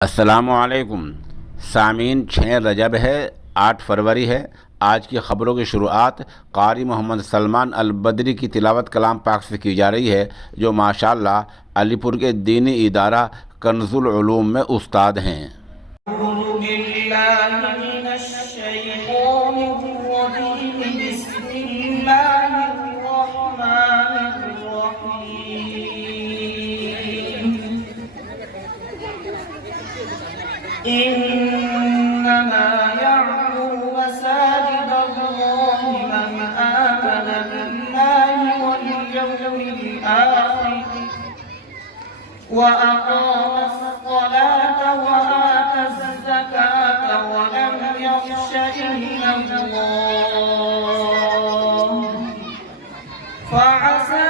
अस्सलामुअलैकुम सामीन। 6 रजब है, 8 फरवरी है। आज की ख़बरों की शुरुआत कारी मोहम्मद सलमान अल बदरी की तिलावत कलाम पाक से की जा रही है, जो माशाअल्लाह अलीपुर के दीनी इदारा कंजुल उलूम में उस्ताद हैं। इन्नमा यअमुरु मसाजिद अल्लाहि मन आमन बिल्लाहि वल यawmil आखिर व अक़ामस्सलाता व आतज़्ज़काता व लम यख़्श इल्लल्लाह फ़असा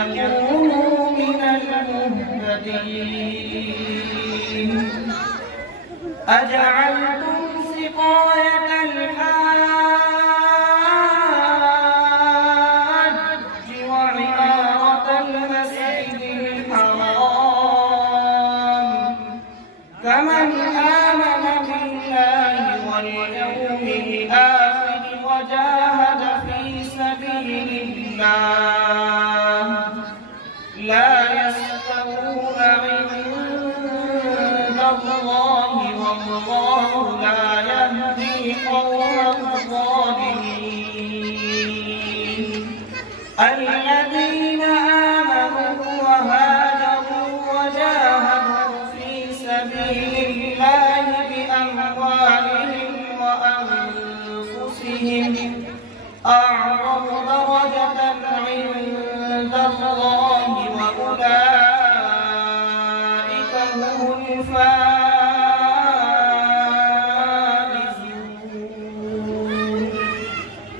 يكونوا من المهتدين أجعلتم سقاية الحاج وعمارة المسجد الحرام كمن آمن بالله واليوم الآخر وجاهد في سبيل الله لا يستوون عند الله والله لا يهدي القوم الظالمين الذين آمنوا وهاجروا وجاهدوا في سبيل الله بأموالهم وأنفسهم أعظم درجة عند الله وأولئك هم الفائزون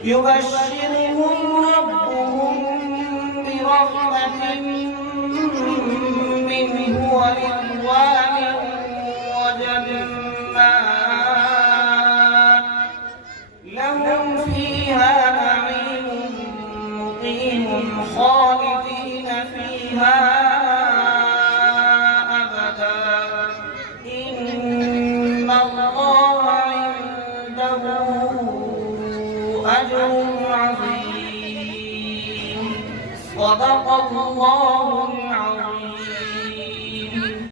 يبشرهم ربهم برحمة منه ورضوان وجنات لهم فيها نعيم مقيم خالدين فيها أبدا إن الله عنده أجر عظيم صدق الله